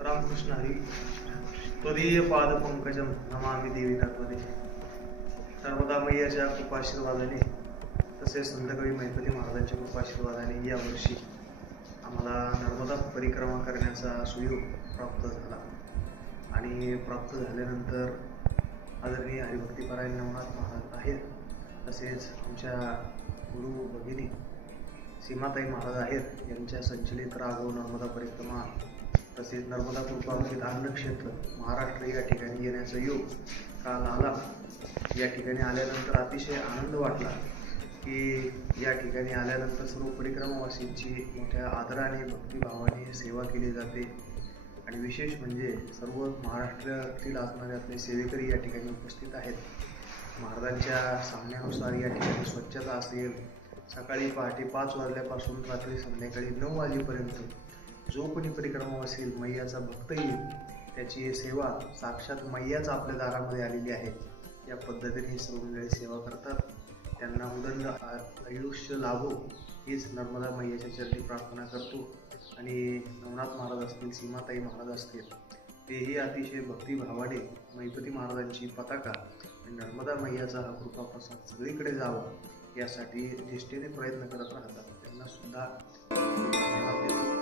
रामकृष्ण हरी. त्वदीय पादपंकजम नमामि देवी तत्वदे. नर्मदा मैयाच्या कृपाशीर्वादाने तसेच संतकवी मैथिली महाराजांच्या कृपाशीर्वादाने यावर्षी आम्हाला नर्मदा परिक्रमा करण्याचा सुयोग प्राप्त झाला. आणि प्राप्त झाल्यानंतर आदरणीय हरिभक्तीपरायण नवनाथ महाराज आहेत, तसेच आमच्या गुरु भगिनी सीमाताई महाराज आहेत यांच्या संचलित राघव नर्मदा परिक्रमा तसेच नर्मदा कृपामृत अन्नक्षेत्र महाराष्ट्र या ठिकाणी येण्याचा योग काल आला. या ठिकाणी आल्यानंतर अतिशय आनंद वाटला की या ठिकाणी आल्यानंतर सर्व परिक्रमावासींची मोठ्या आदराने भक्तिभावाने सेवा केली जाते. आणि विशेष म्हणजे सर्व महाराष्ट्रातील असणारे आपले सेवेकरी या ठिकाणी उपस्थित आहेत. महाराजांच्या सांगण्यानुसार या ठिकाणी स्वच्छता असेल, सकाळी पहाटे 5 वाजल्यापासून रात्री संध्याकाळी 9 वाजेपर्यंत जो कोणी परिक्रमा असेल, मैयाचा भक्त येईल त्याची सेवा साक्षात मैयाच आपल्या दारामध्ये आलेली आहे. या पद्धतीने ही सर्व मंडळी सेवा करतात. त्यांना उदंड आयुष्य लाभो हीच नर्मदा मैयाच्या चरणी प्रार्थना करतो. आणि नवनाथ महाराज असतील, सीमाताई महाराज असतील, तेही अतिशय भक्तिभावाने मैपती महाराजांची पताका आणि नर्मदा मैयाचा हा कृपाप्रसाद सगळीकडे जावा यासाठी निष्ठेने प्रयत्न करत राहतात. त्यांना सुद्धा धन्यवाद देतो.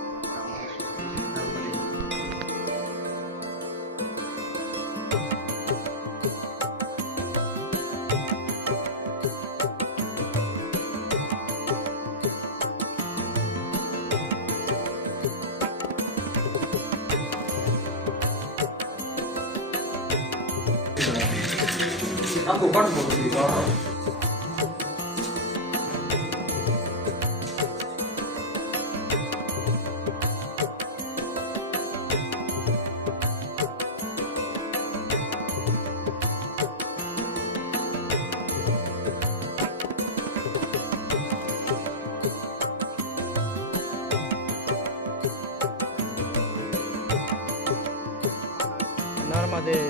Aku kan mau di bawah. नर्मदे